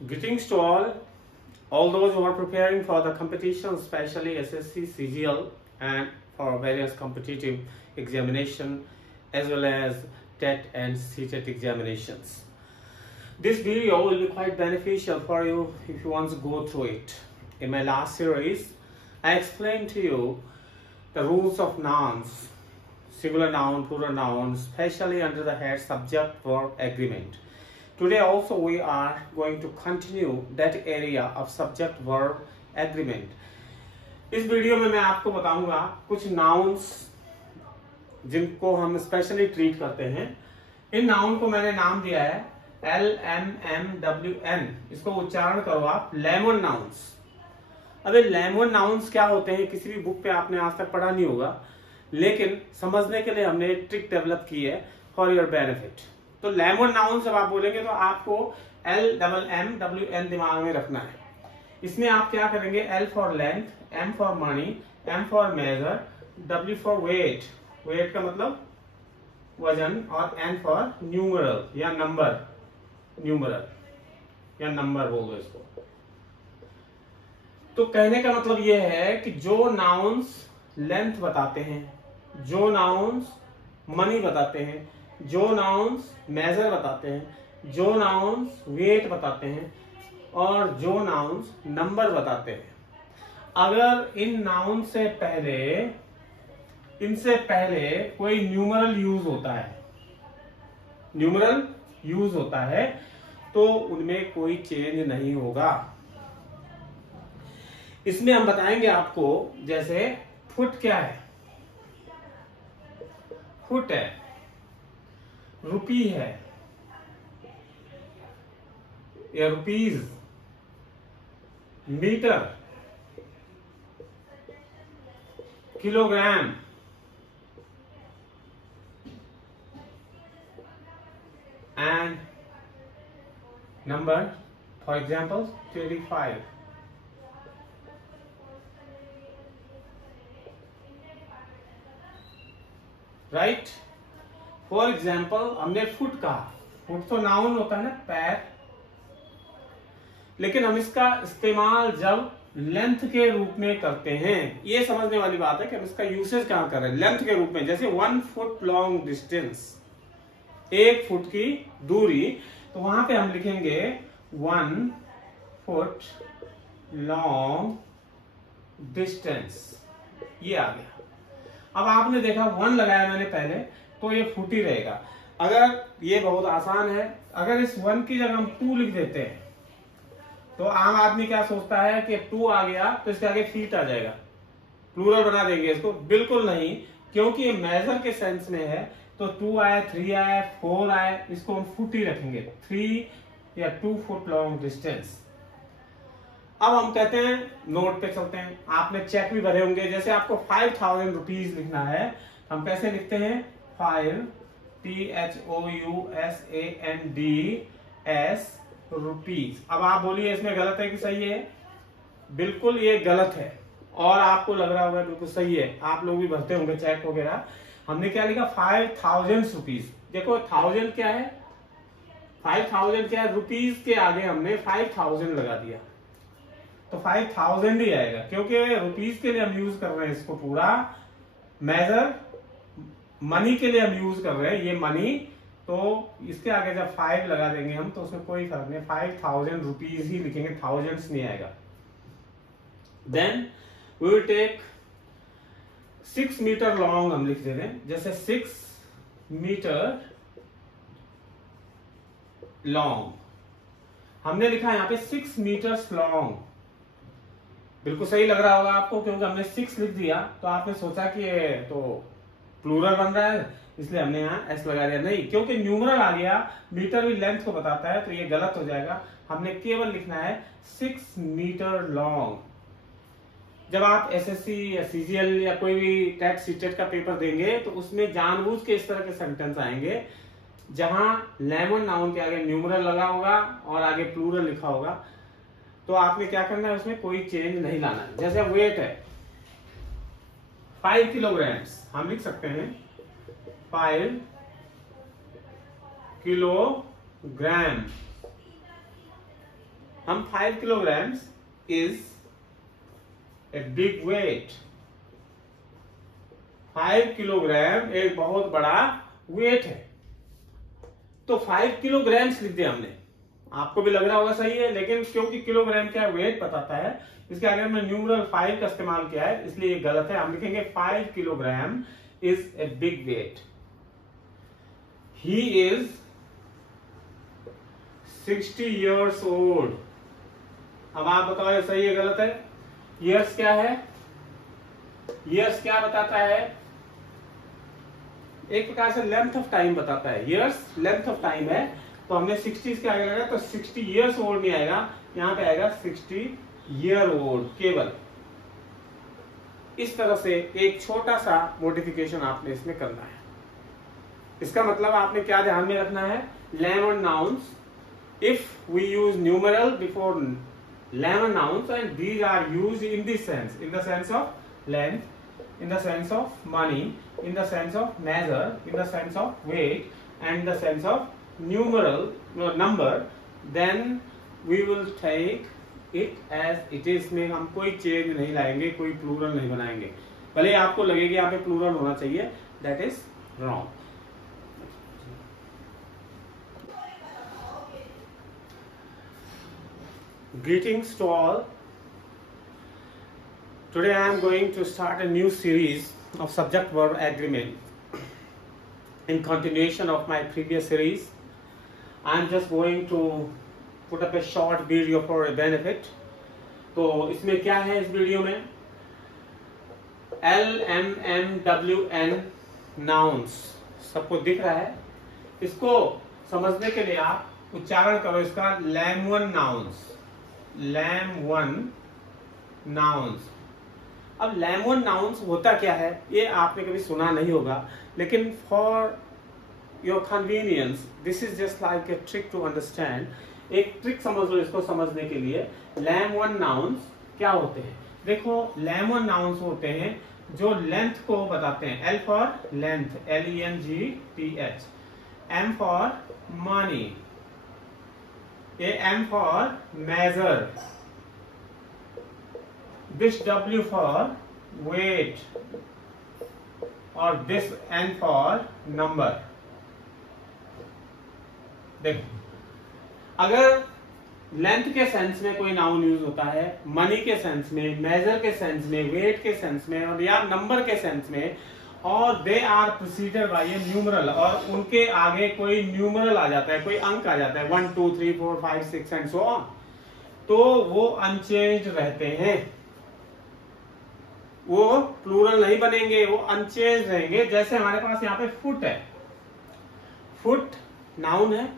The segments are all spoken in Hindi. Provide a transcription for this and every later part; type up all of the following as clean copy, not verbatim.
Greetings to all those who are preparing for the competition, especially SSC, CGL, and for various competitive examination, as well as TET and CTET examinations. This video will be quite beneficial for you if you want to go through it. In my last series, I explained to you the rules of nouns, singular noun, plural noun, especially under the head subject, verb, agreement. Today also we are going to continue that area of subject, verb, agreement. इस वीडियो में मैं आपको बताऊंगा कुछ नाउन्स जिनको हम स्पेशली ट्रीट करते हैं। इन नाउन को मैंने नाम दिया है LMNWN। इसको उच्चारण करो आप, लेमन नाउन्स। अबे लेमन नाउन्स क्या होते हैं किसी भी बुक पे आपने आज तक पढ़ा नहीं होगा, लेकिन समझने के लिए हमने एक ट्रिक डेवलप की है फॉर योर बेनिफिट। तो लेमन नाउन जब आप बोलेंगे तो आपको LMMWN दिमाग में रखना है। इसमें आप क्या करेंगे, L for length, M for money, M for major, W for weight, weight का मतलब वजन, और N फॉर न्यूमरल या नंबर, न्यूमरल या नंबर बोल दो इसको। तो कहने का मतलब यह है कि जो नाउन्स लेंथ बताते हैं, जो नाउन्स मनी बताते हैं, जो नाउन्स मेजर बताते हैं, जो नाउन्स वेट बताते हैं, और जो नाउन्स नंबर बताते हैं, अगर इन नाउन से पहले, इनसे पहले कोई न्यूमरल यूज होता है, न्यूमरल यूज होता है, तो उनमें कोई चेंज नहीं होगा। इसमें हम बताएंगे आपको, जैसे फुट क्या है, फुट है, रुपी है या rupees, meter, kilogram, and number, for example 25। Right, for example हमने फुट कहा, फुट तो नाउन होता है ना, पैर, लेकिन हम इसका इस्तेमाल जब लेंथ के रूप में करते हैं, ये समझने वाली बात है कि हम इसका यूसेज कहां कर रहे हैं, लेंथ के रूप में। जैसे 1 फुट लॉन्ग डिस्टेंस, 1 फुट की दूरी, तो वहां पे हम लिखेंगे 1 फुट लॉन्ग डिस्टेंस, ये आ गया। अब आपने देखा 1 लगाया मैंने पहले, तो ये फुट ही रहेगा। अगर ये बहुत आसान है, अगर इस 1 की जगह हम 2 लिख देते हैं, तो आम आदमी क्या सोचता है कि 2 आ गया तो इसके आगे फीट आ जाएगा, प्लूरल बना देंगे इसको। बिल्कुल नहीं, क्योंकि ये मेजर के सेंस में है, तो 2 आए, 3 आए, 4 आए, इसको हम फुट ही रखेंगे, 3 या 2 फुट लॉन्ग डिस्टेंस। अब हम कहते हैं, नोट पे चलते हैं, आपने चेक भी भरे होंगे। जैसे आपको 5000 रुपीज लिखना है, हम कैसे लिखते हैं, 5 THOUSANDS रुपीज। अब आप बोलिए इसमें गलत है कि सही है? बिल्कुल ये गलत है, और आपको लग रहा होगा बिल्कुल सही है, आप लोग भी भरते होंगे चेक वगैरह। हमने क्या लिखा, 5000 रुपीज। देखो 1000 क्या है, 5000 क्या है, रुपीज के आगे हमने 5000 लगा दिया, तो 5000 ही आएगा, क्योंकि रुपीज के लिए हम यूज कर रहे हैं इसको पूरा, मेजर मनी के लिए हम यूज कर रहे हैं ये मनी, तो इसके आगे जब 5 लगा देंगे हम, तो उसमें कोई फर्क नहीं, 5000 रुपीज ही लिखेंगे, थाउजेंड्स नहीं आएगा। Then we will take 6 meter long, हम लिख देते हैं, जैसे 6 मीटर लॉन्ग, हमने लिखा है यहाँ पे 6 मीटर्स लॉन्ग। बिल्कुल सही लग रहा होगा आपको, क्योंकि हमने 6 लिख दिया, तो आपने सोचा कि ये तो प्लूरल बन रहा है, इसलिए हमने यहाँ S लगा दिया। नहीं, क्योंकि न्यूमरल आ गया, मीटर भी लेंथ को बताता है, तो ये गलत हो जाएगा। हमने केवल लिखना है 6 मीटर लॉन्ग। जब आप SSC या CGL या कोई भी टेट सीटेट का पेपर देंगे, तो उसमें जानबूझ के इस तरह के सेंटेंस आएंगे जहां लेमन नाउन के आगे न्यूमरल लगा होगा और आगे प्लूरल लिखा होगा। तो आपने क्या करना है, उसमें कोई चेंज नहीं लाना है। जैसे वेट है 5 किलोग्राम्स, हम लिख सकते हैं 5 किलोग्राम। हम 5 kilogram is a big weight, 5 kilogram एक बहुत बड़ा वेट है। तो 5 किलोग्राम लिख दिया हमने, आपको भी लग रहा होगा सही है, लेकिन क्योंकि किलोग्राम क्या वेट बताता है, इसके आगे हमने न्यूमरल 5 का इस्तेमाल किया है, इसलिए ये गलत है। हम लिखेंगे 5 kilogram is a big weight. He is 60 years old। अब आप बताओ ये सही है गलत है? years क्या है? years क्या बताता है? एक प्रकार से लेंथ ऑफ टाइम बताता है। years लेंथ ऑफ टाइम है, तो हमने 60 के आगे लगाया तो 60 years old नहीं आएगा, यहां पे आएगा 60 year old केवल। इस तरह से एक छोटा सा मॉडिफिकेशन आपने इसमें करना है। इसका मतलब आपने क्या ध्यान में रखना है? Lemon nouns, if we use numeral before lemon nouns, and these are used in this sense, in the sense of length, in the sense of money, in the sense of measure, in the sense of weight, and the sense of numeral number, then we will take it as it is। में हम कोई चेंज नहीं लाएंगे, कोई प्लूरल नहीं बनाएंगे। भले आपको लगेगा यहाँ पे प्लूरल होना चाहिए, that is wrong। Greetings to all. Today I am going to start a new series of subject verb agreement. In continuation of my previous series, I am just going to put up a short video for a benefit. तो इसमें क्या है? इस वीडियो में LMNWN nouns सबको दिख रहा है। इसको समझने के लिए आप उच्चारण करो इसका LAM1 nouns, LAM1 nouns। अब LAM1 nouns होता क्या है ये आपने कभी सुना नहीं होगा, लेकिन for your convenience this is just like a trick to understand. एक ट्रिक समझ लो इसको समझने के लिए। LAM1 nouns क्या होते हैं? देखो, LAM1 nouns होते हैं जो लेंथ को बताते हैं। L for length, LENGTH, M for money, M for measure, this W for weight, और this N for number। देखो, अगर लेंथ के सेंस में कोई नाउन यूज होता है, मनी के सेंस में, मेजर के सेंस में, वेट के सेंस में, और या नंबर के सेंस में, और they are preceded by a numeral, और उनके आगे कोई न्यूमरल आ जाता है, कोई अंक आ जाता है 1 2 3 4 5 6 एंड सो ऑन, तो वो अनचेंज्ड रहते हैं। वो प्लूरल नहीं बनेंगे, वो अनचेंज्ड रहेंगे। जैसे हमारे पास यहाँ पे फुट है, फुट नाउन है,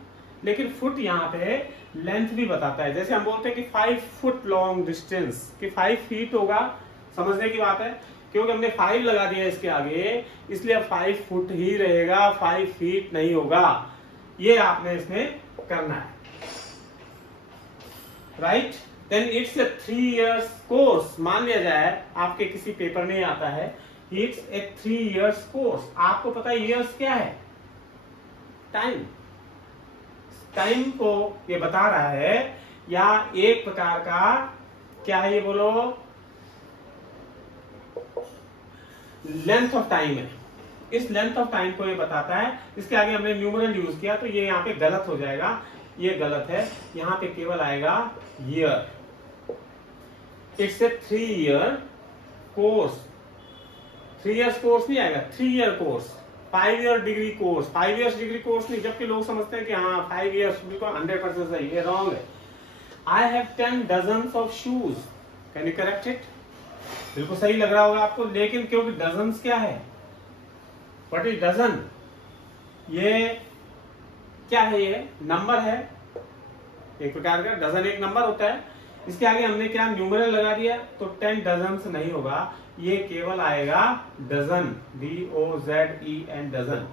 लेकिन फुट यहाँ पे लेंथ भी बताता है। जैसे हम बोलते हैं कि 5 फुट लॉन्ग डिस्टेंस, कि 5 फीट होगा, समझने की बात है। क्योंकि हमने 5 लगा दिया इसके आगे, इसलिए अब 5 फुट ही रहेगा, 5 फीट नहीं होगा। ये आपने इसमें करना है, right. Then it's a 3 years course. मान लिया जाए आपके किसी पेपर में आता है, इट्स ए 3 years कोर्स। आपको पता है ईयर्स क्या है? टाइम। टाइम को ये बता रहा है, या एक प्रकार का क्या है ये बोलो, लेंथ ऑफ टाइम है। इस लेंथ ऑफ टाइम को ये बताता है। इसके आगे हमने न्यूमरल यूज किया, तो ये यहाँ पे गलत हो जाएगा, ये गलत है। यहाँ पे केवल आएगा year. It's a 3 year course. 3 years course नहीं आएगा, 3 year course, 5 year degree course. 5 years degree course नहीं, जबकि लोग समझते हैं कि हाँ 5 years बिल्कुल 100% सही, ये रॉन्ग है। I have 10 dozens of shoes, can you correct it? बिल्कुल सही लग रहा होगा आपको, लेकिन क्योंकि डजन्स क्या है, व्हाट इज डजन? ये क्या है? ये नंबर है, एक प्रकार का डजन एक नंबर होता है। इसके आगे हमने क्या न्यूमरल लगा दिया, तो 10 डजन्स नहीं होगा, ये केवल आएगा dozen, DOZEN, dozen.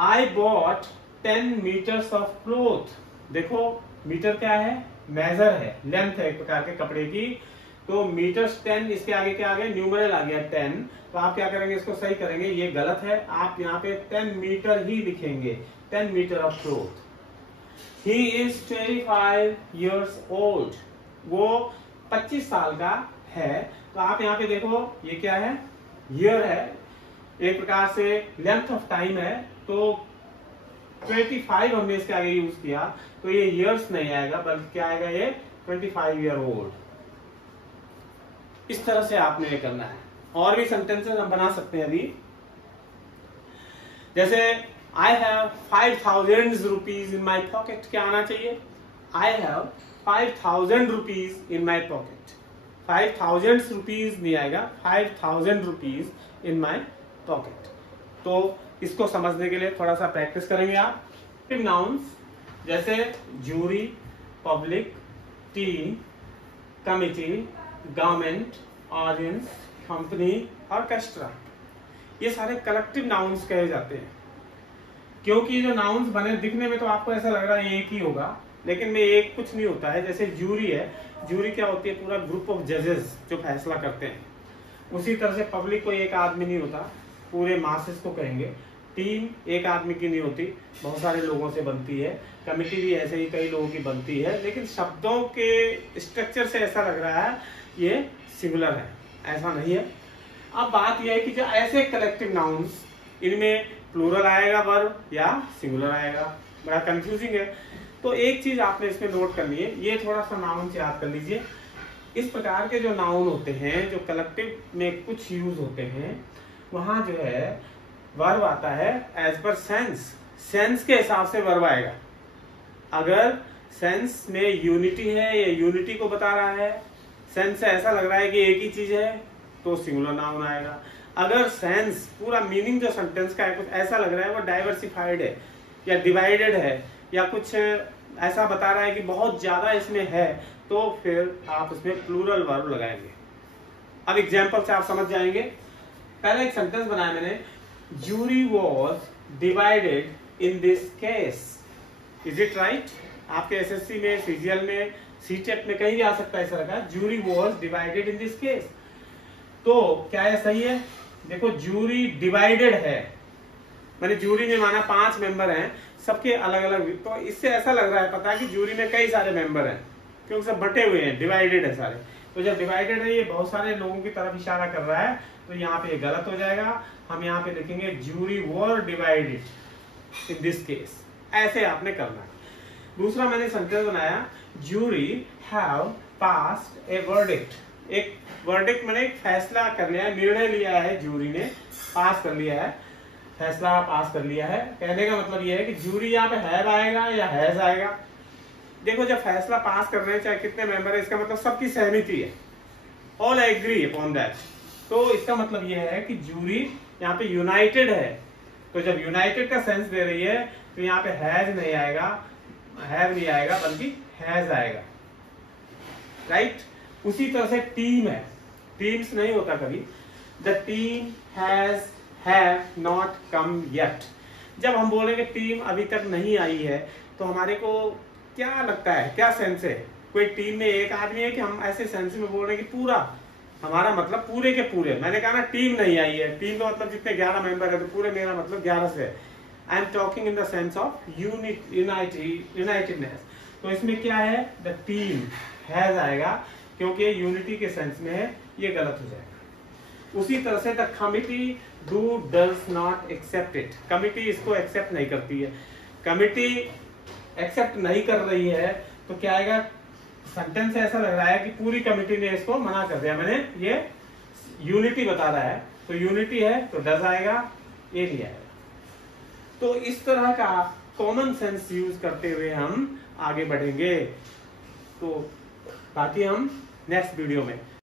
I bought 10 meters of cloth. देखो, मीटर क्या है? मेजर है, लेंथ है एक प्रकार के कपड़े की। तो मीटर्स 10, इसके आगे क्या आ गया? न्यूमरल आ गया 10। तो आप क्या करेंगे? इसको सही करेंगे, ये गलत है। आप यहाँ पे 10 मीटर ही लिखेंगे, 10 meter of cloth. He is 25 years old. वो 25 साल का है। तो आप यहाँ पे देखो ये क्या है, ईयर है, एक प्रकार से लेंथ ऑफ टाइम है। तो 25 हमने इसके आगे यूज किया तो ये ईयर्स नहीं आएगा बल्कि क्या आएगा, ये 25 ईयर ओल्ड। इस तरह से आपने ये करना है। और भी सेंटेंसेस हम बना सकते हैं अभी, जैसे I have 5000 rupees in my pocket. क्या आना चाहिए, I have 5000 rupees in my pocket. 5000 rupees नहीं आएगा, 5000 रुपीज इन माई पॉकेट। तो इसको समझने के लिए थोड़ा सा प्रैक्टिस करेंगे आप। नाउन्स जैसे jury, public, team, committee, government, audience, company, orchestra, ये सारे कलेक्टिव नाउन्स कहे जाते हैं। क्योंकि जो नाउन्स बने दिखने में तो आपको ऐसा लग रहा है एक ही होगा, लेकिन में एक कुछ नहीं होता है। जैसे जूरी है, जूरी क्या होती है, पूरा ग्रुप ऑफ जजेस जो फैसला करते हैं। उसी तरह से पब्लिक कोई एक आदमी नहीं होता, पूरे मासेस को कहेंगे। टीम एक आदमी की नहीं होती, बहुत सारे लोगों से बनती है। कमिटी भी ऐसे ही कई लोगों की बनती है, लेकिन शब्दों के स्ट्रक्चर से ऐसा लग रहा है ये सिंगुलर है, ऐसा नहीं है। अब बात यह है कि जो ऐसे कलेक्टिव नाउन्स, इनमें प्लूरल आएगा वर्ब या सिंगुलर आएगा, बड़ा कंफ्यूजिंग है। तो एक चीज आपने इसमें नोट करनी है, ये थोड़ा सा नाउन से याद कर लीजिए। इस प्रकार के जो नाउन होते हैं जो कलेक्टिव में कुछ यूज होते हैं, वहां जो है वर्ब आता है एज पर सेंस। सेंस के हिसाब से वर्ब आएगा। अगर सेंस में यूनिटी है, ये यूनिटी को बता रहा है, सेंस से ऐसा लग रहा है कि एक ही चीज है, तो सिंगुलर नाउन आएगा। अगर सेंस पूरा मीनिंग जो सेंटेंस का है कुछ ऐसा लग रहा है वो डाइवर्सिफाइड है या डिवाइडेड है या कुछ ऐसा बता रहा है कि बहुत ज्यादा इसमें है, तो फिर आप इसमें प्लूरल वर्ब लगाएंगे। अब एग्जांपल से आप समझ जाएंगे। पहले एक सेंटेंस बनाया मैंने, jury was divided in this case. Is it right? आपके एसएससी में, सीजीएल में, सीटेट में कहीं भी आ सकता है इस तरह का, jury was divided in this case. तो क्या है, सही है? देखो जूरी डिवाइडेड है, मैंने जूरी में माना 5 मेंबर हैं, सबके अलग अलग, तो इससे ऐसा लग रहा है पता कि जूरी में कई सारे मेंबर हैं, क्योंकि सब बटे हुए हैं, डिवाइडेड है सारे। तो जब डिवाइडेड है, ये बहुत सारे लोगों की तरफ इशारा कर रहा है, तो यहाँ पे गलत हो जाएगा। हम यहाँ पे लिखेंगे jury were divided in this case. ऐसे आपने करना है। दूसरा मैंने सेंटेंस बनाया, jury have passed a verdict. एक वर्डिक्ट मैंने एक फैसला कर लिया है, निर्णय लिया है, जूरी ने पास कर लिया है, फैसला पास कर लिया है। कहने का मतलब यह है कि जूरी यहाँ पे हैव आएगा या हैज आएगा। देखो जब फैसला पास कर रहे हैं, चाहे कितने मेंबर है, इसका मतलब सबकी सहमति है, ऑल एग्री अपॉन दैट। तो इसका मतलब यह है कि जूरी यहाँ पे यूनाइटेड है। तो जब यूनाइटेड का सेंस दे रही है तो यहाँ पे हैज नहीं आएगा, हैव नहीं आएगा, बल्कि हैज आएगा, राइट? उसी तरह से टीम है, टीम्स नहीं होता कभी। The team have not come yet. जब हम बोलेंगे टीम अभी तक नहीं आई है, तो हमारे को क्या लगता है, क्या सेंस है? कोई टीम में एक आदमी है कि हम ऐसे सेंस में बोल रहे हैं कि पूरा, हमारा मतलब पूरे के पूरे। मैंने कहा ना टीम नहीं आई है, टीम का मतलब जितने 11 मेंबर है, तो पूरे मेरा मतलब 11 से है। I am talking in the sense of unitedness. तो इसमें क्या है, द टीम हैज आएगा, क्योंकि यूनिटी के सेंस में है, ये गलत हो जाएगा। उसी तरह से the committee do does not accept it. Committee इसको एक्सेप्ट नहीं करती है। कमिटी एक्सेप्ट नहीं कर रही है, तो क्या आएगा, सेंटेंस ऐसा लग रहा है कि पूरी कमिटी ने इसको मना कर दिया। मैंने ये यूनिटी बता रहा है, तो यूनिटी है तो डज आएगा, ये नहीं आएगा। तो इस तरह का कॉमन सेंस यूज करते हुए हम आगे बढ़ेंगे। तो बाकी हम नेक्स्ट वीडियो में